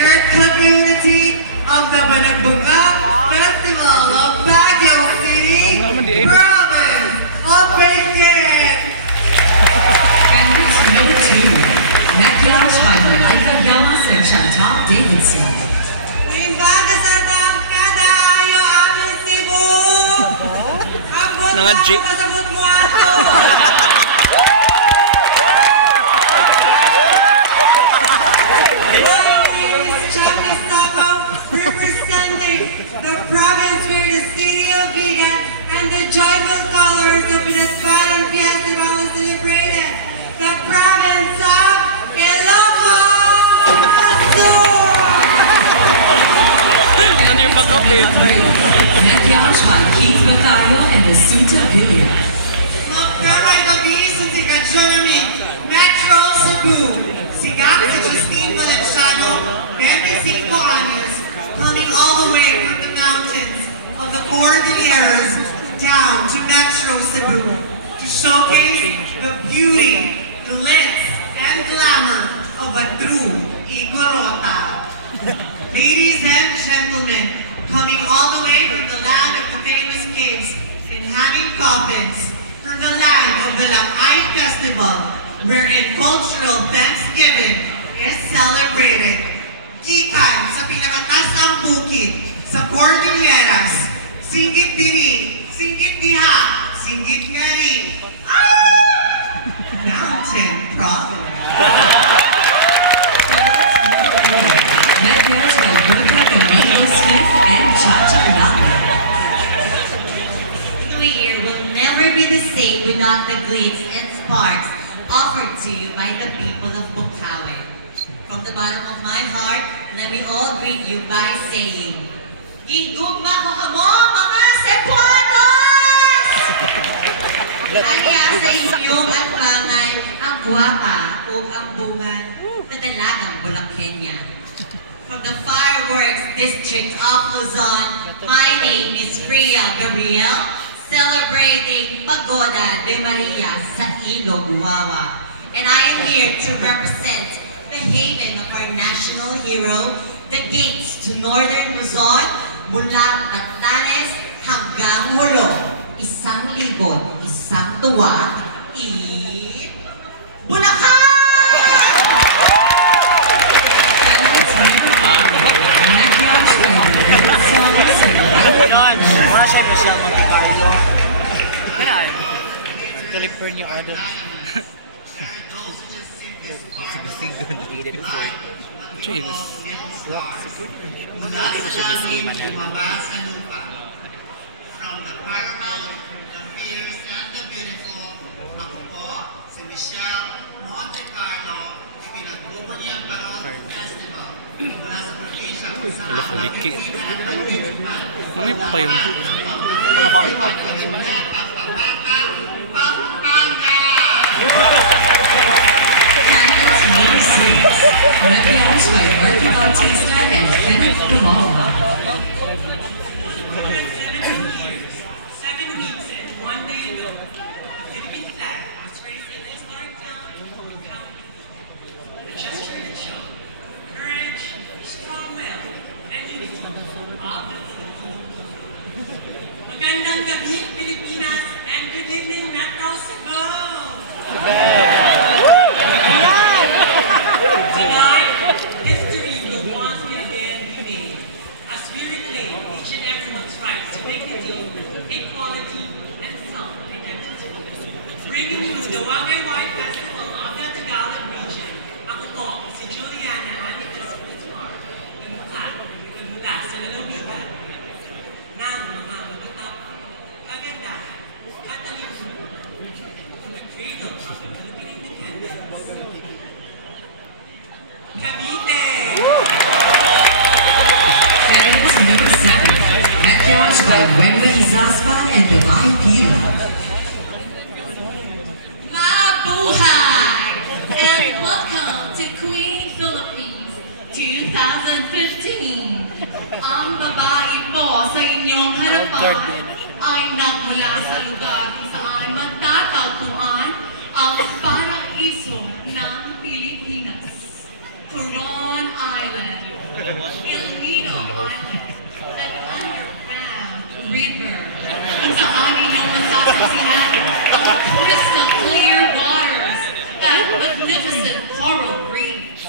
beleaguered community of the Banagbagak Festival of Baguio City, Province of Benguet. Candidates number 2, Maquillage by Malika Gamas and Chantal Davidson. Uimbada sa Damkada, ayo amin Cebu! Abot na kasabot mo ato! Representing the province where the city of Vigan and the joyful colors of the Pinasparan Festival is celebrated, the province of Ilocos Sur! Maquillage by Keith Bacayo and the Suta Villa. Magkaroy kabihisan si Gastronomy, Metro Cebu, sigat si Justine Valenciano, 25 años, coming all the way from the mountains of the Cordilleras down to Metro Cebu to showcase the beauty, glitz, and glamour of a true Igorota. Ladies and gentlemen, coming all the way from the land of the famous caves in hanging coffins, from the land of the Lamay Festival, wherein cultural Thanksgiving is celebrated. Gikan sa pinakatasang bukid sa Cordilleras, singgit diri, singgit diha, singgit nga rin. Mountain Province. Maquillage by Burka Camilo Smith and Chacha Nagli. New Year will never be the same without the glitz and sparks offered to you by the people of Bukawi. From the bottom of my heart, let me all greet you by saying, Gigugma ko kamo, mga Cebuanos! Kaya sa inyong atbangan, ang guwapa o ang bungan na dalagang Bulaqueña. From the fireworks district of Luzon, my name is Rhea Gabriel, celebrating Pagoda de Maria sa Ilog, Guawa. And I am here to represent the haven of our national hero, the gates to northern Luzon, mula Batanes hanggang Hulo. Isang libon, isang tuwa, Bulacan! Yun, mula siya Michelle Monte Carlo. Ano ay? California Adam. Needed before. James. Rock. Hindi mo siya Miss Iman na. Ano pa yung... Maquillage by Marky Bautista and Kenneth Gamalma. 7 weeks and 1 day ago, the Philippine flag was raised in this historic town of Bulacan. The gesture that showed courage, strong will, and unity of the Philippines. Magandang gabi, Pilipinas, and good evening, Metro Cebu! Tonight, history will once again be made as we reclaim each and everyone's right to dignity, equality, and self-identity. Bringing you the Wagay White Festival of the Tagalog region, ako po, si Juliana Annie Casipator, nagmula sa lalawigan ng mga matatap, kagandahan, katalino, pagkagredo of Philippine independence. Cavite! Candidates number 7, Maquillage by Wemba Izaspa and Dubai Pila. Mabuhay! And welcome to Queen Philippines 2015. Ang babae po sa inyong harapan ay nagmula sa lugar kung saan matatagpuan ang paraiso ng Pilipinas, Coron Island. El Nido Island, that underground river, kung saan inyong masasaksihan ang crystal clear waters at magnificent coral reefs.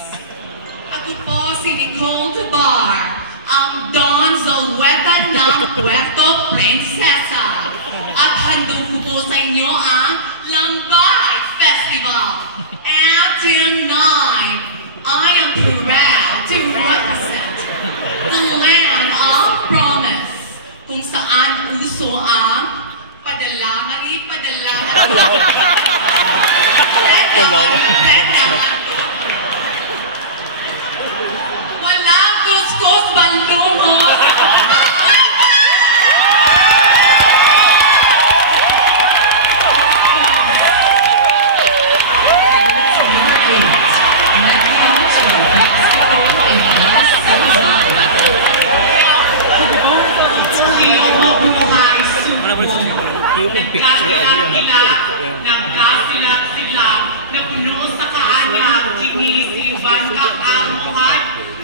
Ako po si Nicole Tobar, ang Don Zolweta ng Puerto Princesa. At handog ko po sa inyo ang Lambay Festival. And tonight, I am proud to represent the land of promise, kung saan uso ang padalakari. Walang kuskus balumon.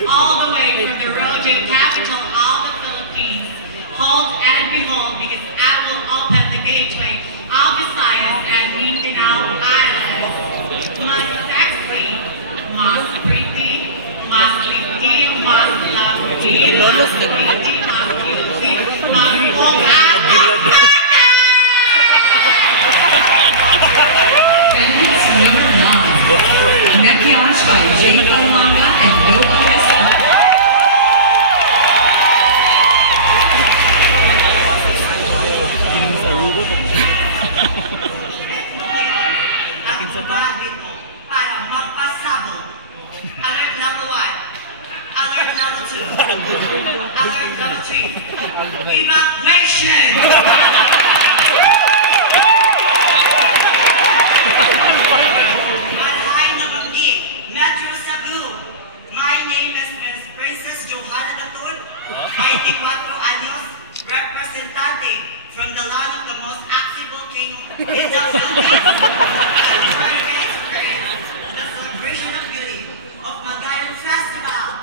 All the way from the Rojan capital of the Philippines. Hold and behold, because I will open the gateway of Visayas and Mindanao Islands. Mas sexy, mas pretty, mas litty, mas lovely, mas pretty, mas beauty, mas bongga, mas Credits number 9. Maquillage by Jay Carlaga and Noah Esper. Ang buwan nito para magpasabog. Alert number 1. Alert number 2. Alert number 3. Evacuation! Malhay na Bundi, Metro Cebu. My name is Miss Princess Johanna Datul, 24 años, representante from the land of the most active volcano in the Philippines. I'm trying to experience the celebration of beauty of Magayan Festival.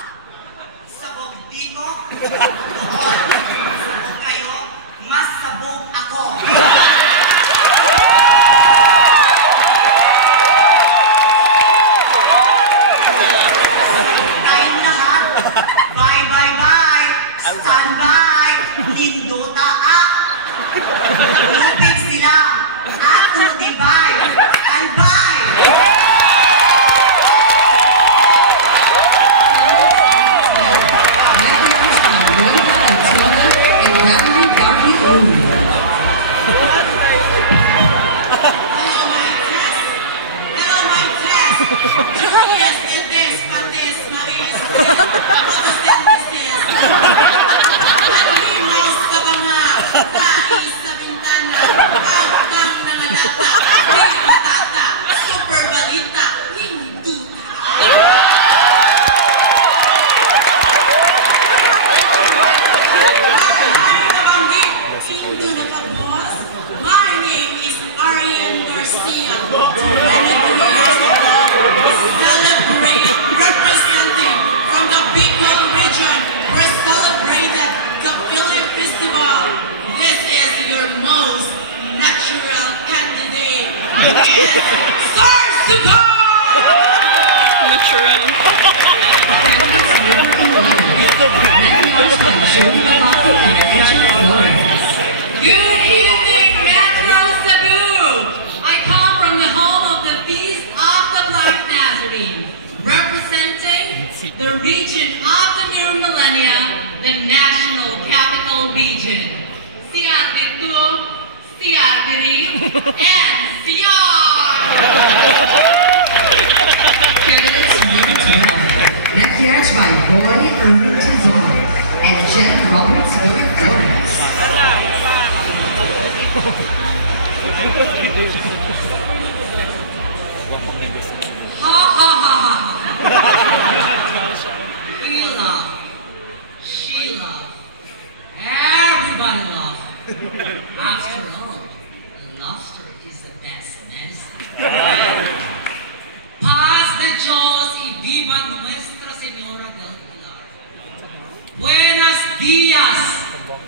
Sabog dito, sabog kayo, mas sabog ako. Tayong lahat, bye bye bye, stand by, nindota ah. Lupig sila, ako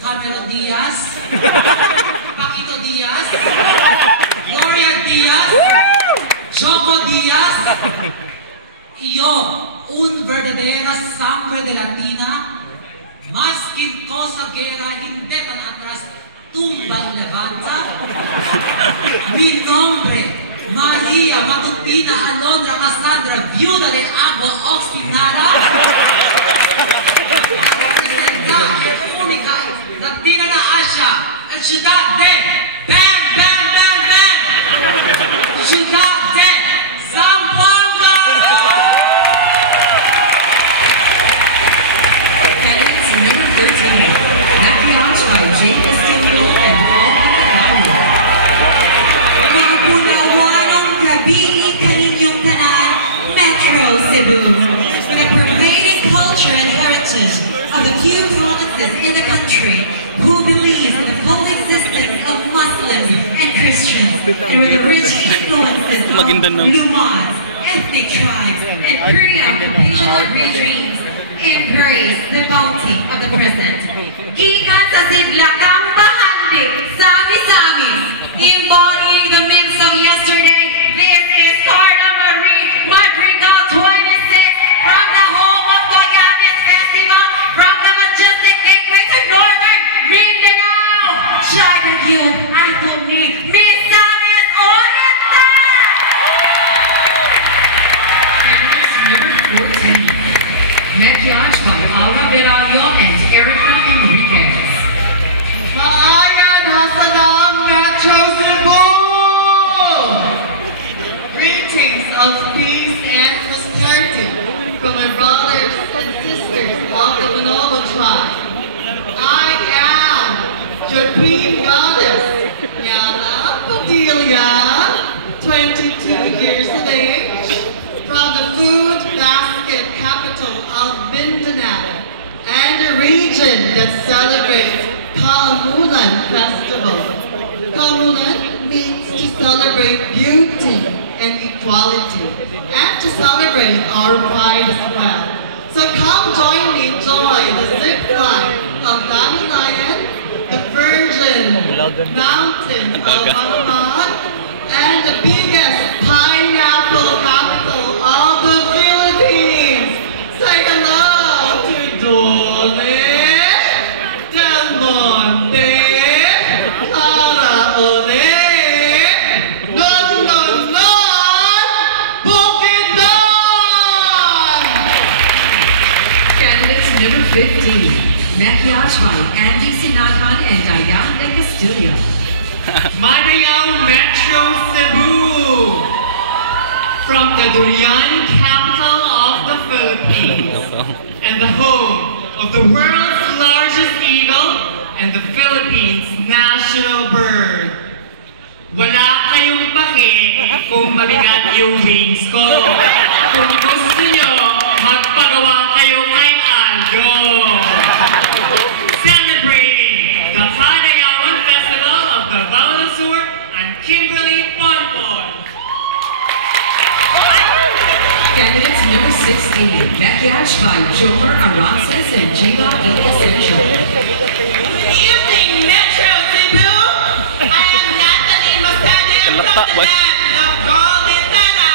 Cameron Diaz, Paquito Diaz, Gloria Diaz, Choco Diaz, yo, un verdadera sangre de latina, maskin cosa guerra, hindi man atras, tumbang levanta, mi nombre, Maria Matutina Alondra Cassandra, viuda de Agua Oxinara, representa el única latina na Asia, en ciudad de Bam Bam Bam Bam, ciudad de Zamboanga. Candidates number 13, Maquillage by Jay Castillo and Paul Macadamia. Napunawanong kabili kaninyong tanan, Metro Cebu, with a pervading culture and heritage of the few provinces in the country who believes in the full existence of Muslims and Christians, and with the rich influences of Maguindanao. Lumad, ethnic tribes, and preoccupational regimes, embrace the bounty of the present. Gikan sa sidlakang bahandig, sami-samis, embodying the myths of yesterday, this is Carla Marie Madrigal 26 from the home of Guayanes Festival, from the majestic gateway to Northern Mindanao. Shining yun, ato ni Misamis Oriental! Candidates number 14, Maquillage by Aura Beralio and Erica Enriquez. Maayan Hasanang Metro Cebu! Greetings of peace and prosperity from my brothers and sisters of the Manobo tribe. I am your queen goddess, Nyala Padilla, 22 years of age, from the food basket capital of Mindanao, and a region that celebrates Kaamulan Festival. Kaamulan means to celebrate beauty and equality, and to celebrate our pride as well. So come join me, enjoy the zip line of Damilayan, the Virgin Mountain of Malamad, and the biggest pineapple capital of the Philippines. Say hello to Dole, Del Monte, Araole, Bukidnon! Candidates number 15, Maquillage by Andy Sinatman and Diane De Castillo. Mariam Metro Cebu, from the durian capital of the Philippines, and the home of the world's largest eagle and the Philippines' national bird. Wala kayong pake kung mabigat yung wings ko. Kung gusto nyo, magpagawa kayo kay Aldo. Celebrating the Hadayawan Festival of Davao del Sur and Kimberly Ponpon. Candidates number 16, Maquillage by Jomer Arances and Gina Essential. Good evening, Metro Cebu. I am Natalie Masanin from Kalata, the what? land of Golden Tana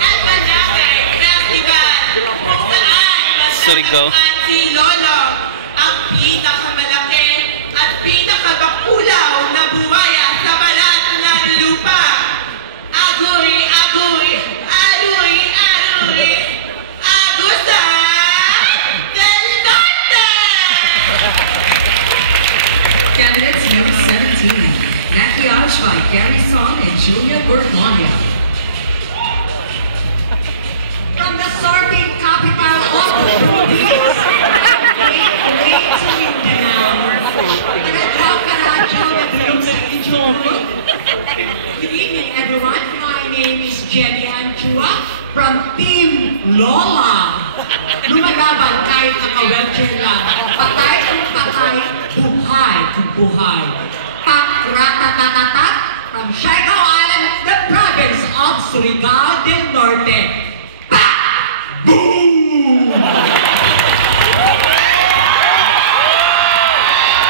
at Manakay Festival, kung saan Surigao. matatagpuan si Lolo, ang pinakamalaki at pinakabakulaw na buwaya sa balat ng lupa. Agoy, agoy, aroy, aroy, agusan del norte! Candidates number 17, Maquillage by Gary Son and Julia Borgonia. From the surfing capital of the Philippines, way to Mindanao. Nagkakaradyo na tulong sa Ijogo. Good evening, everyone. My name is Jenny Anchua from Team Lola. Lumalaban kahit naka-wheelchair lang. Patay kung patay, buhay kung buhay. Pak-ratatatatat from Siargao Island, the province of Surigao del Norte.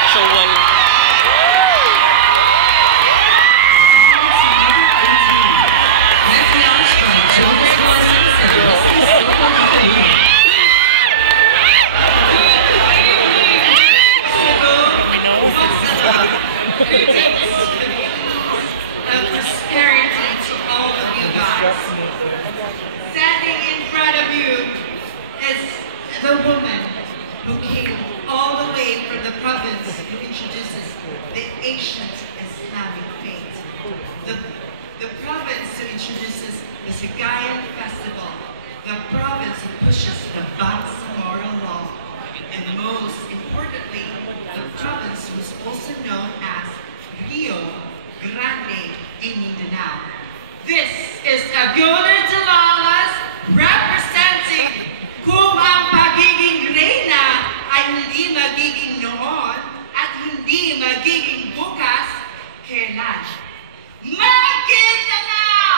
Show province who introduces the ancient Islamic faith. The province who introduces the Sagayan Festival. The province who pushes the Bangsamoro law. And most importantly, the province was also known as Rio Grande in Mindanao. This is Aguilar Dalalas representing kung ang pagiging reyna ay hindi magiging noon at hindi magiging bukas, kailan? Maguindanao!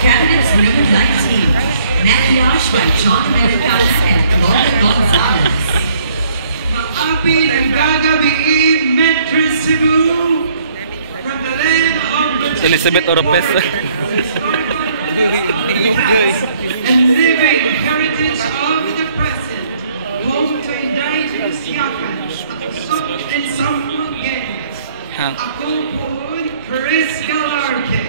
Candidates number 19, Maquillage by John Americana and Flora Gonzalez. Maapi ng gagabiin, Metro Cebu, from the land of Elizabeth Oropes. and living heritage of the present, home to indigenous Yakan, and Sambugues. Ako po, Chris Galarque,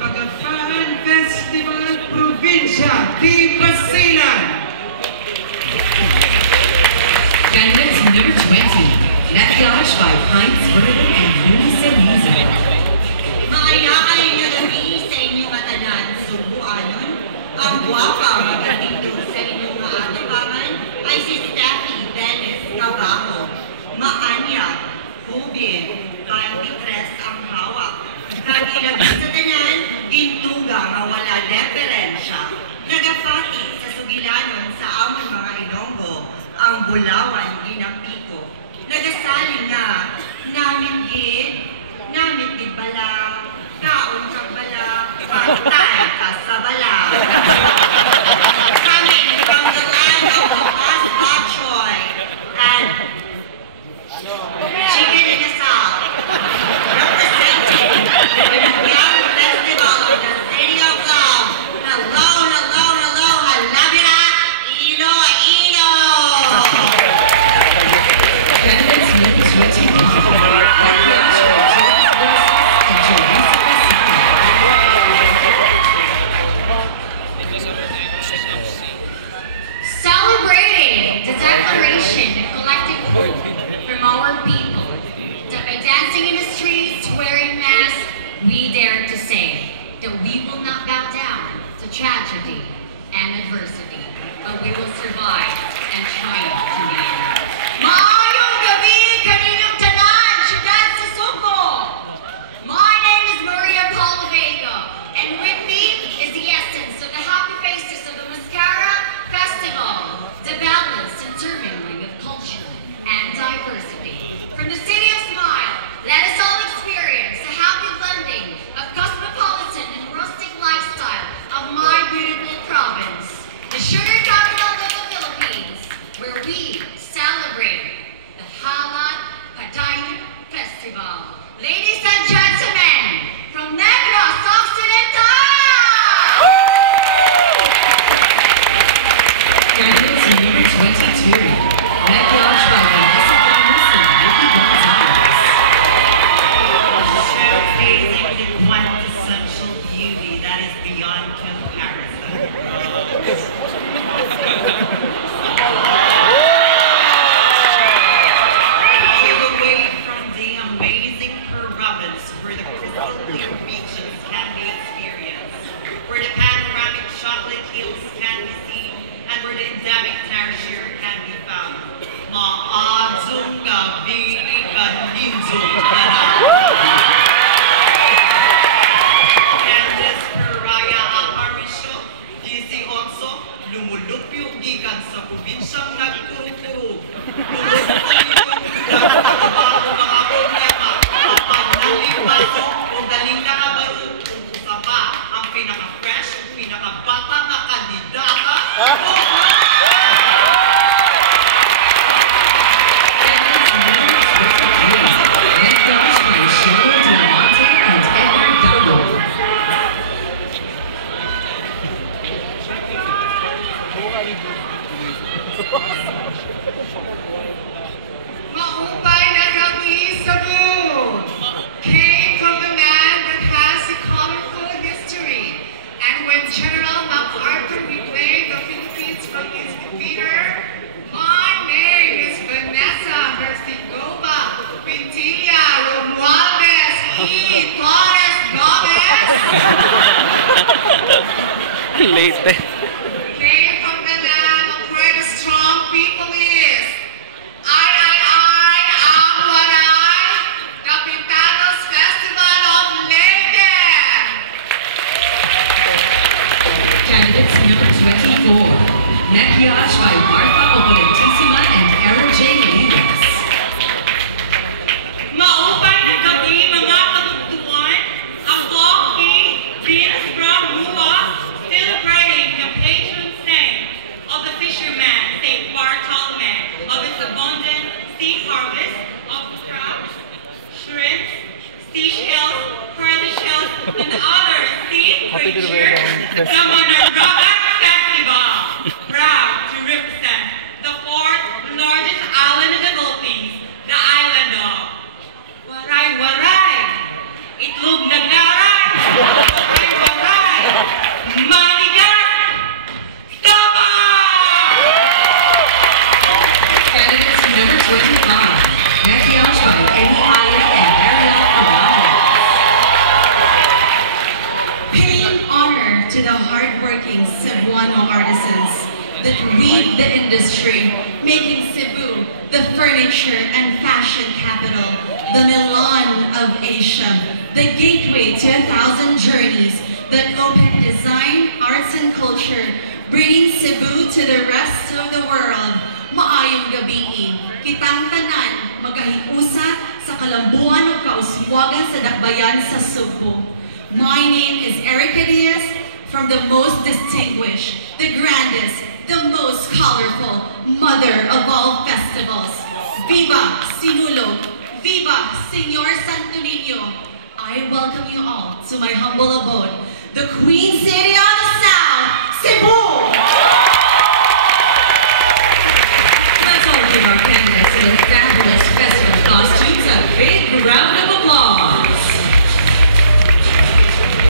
Pagafan Festival, Provincia di Basilan. Candidates number 20, Maquillage by Heinz Vernon and Unison Music. Maayakay nyo gabi sa inyong matanan, subuanon. Ang guwapa magandito sa inyong maatapangan ay si Steffi Dennis Cabajo. Maanya, Hubin, 23 ang hawak. Kagilag sa tanan, gintuga nga wala deferensya. Nagapati sa sugilanon sa amon mga Ilonggo, ang Bulawan ginapiko. Nagasaling na, namin gid bala, kaon kang bala, patay ka sa bala. Coming from the land of the Mas Bachoy and Chicken in the South, representing the Binagyang Festival of the City of Love. Hello, hello, hello, halabira, Iloilo! Candidates number 21, Maquillage by James Wilson and Teresa Celebrating the declaration of collective hope from our people. By dancing in the streets, wearing masks, we dare to say that we will not bow down to tragedy and adversity, but we will survive and triumph to the end. Maayong gabi kaninyong tanan, syudad sa Suco! My name is Maria Paula Vega, and with me is the essence of the happy faces of the Mascara Festival, the balance and intermingling of culture and diversity. From the city of Smile, let us all experience the happy blending of cosmopolitan and rustic lifestyle of my beautiful province, the sugar capital of the Philippines, where we celebrate the Halad Padayon Festival. Ladies and gentlemen, from Negros Occidental! Candidates number 22, Maquillage by Vanessa Ramos and Vicky Gonzalez. Showcasing the quintessential beauty that is beyond comparison. Take away from the amazing province where the crystal clear beaches can be experienced, where the panoramic chocolate hills can be seen, and where the endemic tarsier can be found. Maadzong gabi kaninzong Candice Peraya Aparicio, 18, lumulupyo gikan sa probinsyang nagkuro-kuro. Bago mga problema, kapag nalibaso o daling nakabaro, sa pa ang pinaka-fresh, pinaka-bata na kandidata. Candidates number 23, Maquillage by Sheila Diamante and Edgar Gallo. Maupay na gabi Cebu came from the man that has a colorful history. And when General MacArthur replayed the Philippine Greetings from Peter. My name is Vanessa Versigova Pintilla Romualdez E. Torres Gomez. Late. Came from the land of where the strong people is. I am what the Pintados Festival of Leyden. Candidates number 24, Maquillage by Martha Oponentissima and Aaron J. Leaders. Maupay na gabi mga kabugtuan. Ako, Venus from Mua, still praying the patron saint of the fisherman, Saint Bartolome, of his abundant sea harvest of crabs, shrimps, seashells, pearly shells, and other sea creatures. The Manaragat Festival, proud to represent the fourth largest island in the Philippines, the island of Waray-Waray, Itlog Naglaray, Waray-Waray, Manigat, Staba! Candidates number 25, Maquillage by Eddie Aya and Ariel Amado. Paying honor to the hardworking Cebuano artisans that weave the industry, making Cebu the furniture and fashion capital, the Milan of Asia, the gateway to 1,000 journeys that open design, arts, and culture, bringing Cebu to the rest of the world. Maayong gabi, kitang tanan, magahiusa sa kalambuan o kauswagan sa dakbayan sa Cebu. My name is Erica Diaz, from the most distinguished, the grandest, the most colorful mother of all festivals. Viva Sinulog! Viva Señor Santo Niño! I welcome you all to my humble abode, the Queen City of the